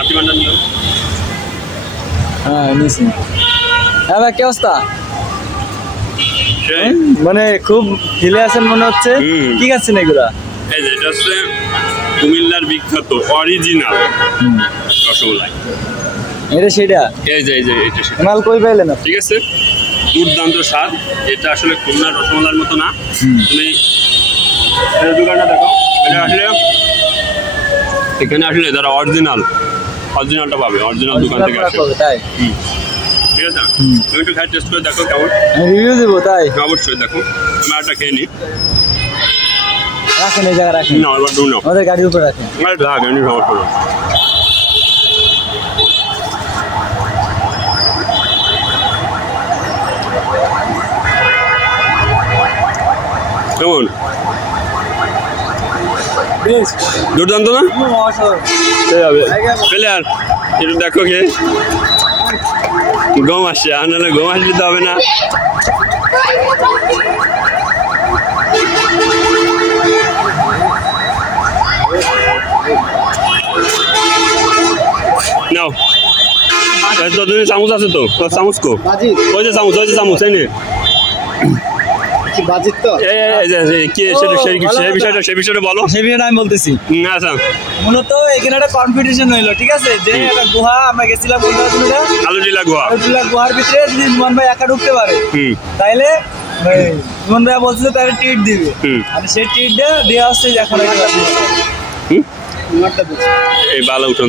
হাতি ভান্ডার নিও। হ্যাঁ নিছি। হ্যাঁ ভাই কি অবস্থা? সেই মানে খুব হিলে আছেন মনে হচ্ছে। কি খাচ্ছেন এগুলা? এই যে এটা হচ্ছে কুমিল্লার বিখ্যাত অরিজিনাল রসগোল্লাই। এটা সেটা? এই যে এটা সেটা। মাল কই পাইলেন? ঠিক আছে, দুর্দান্ত স্বাদ। এটা আসলে খুলনার রসগোল্লার মতো না। তুমি দোকানটা দেখো, এটা আসলে এখানে আসলে যারা অরিজিনালটা পাবে, অরিজিনাল দোকান থেকে আসে। তাই? ঠিক আছে, তুমি একটু খাই টেস্ট করে দেখো কেমন। রিভিউ দেবো তাই? অবশ্যই দেখো, আমি একটা খেয়ে নিই। রাখেন এই জায়গা রাখেন। না এবার দু নাও, আমাদের গাড়ির উপরে রাখেন। রাখ এমনি সমস্যা না। কেমন? দুর্দান্ত না? প্লেয়ার একটু দেখো কে গম আসছে, আর নাহলে গম আসলে তো হবে না। নাও তুমি চামচ আছে তো, চামচ কো ওই যে চামচ এই নে। সে বিষয়টা বলো। সে বিষয়টা আমি বলতেছি। আচ্ছা, মূলত এখানে একটা কম্পিটিশন হইলো, ঠিক আছে? যে একটা গুহা আমরা গেছিলাম আলুটিলা গুহার ভিতরে যদি ইমন ভাই একা ঢুকতে পারে তাইলে ইমন ভাই বলছে তাহলে ট্রিট দিবে। আর সেই ট্রিটটা দেওয়া হচ্ছে এখন। এই বালা উঠন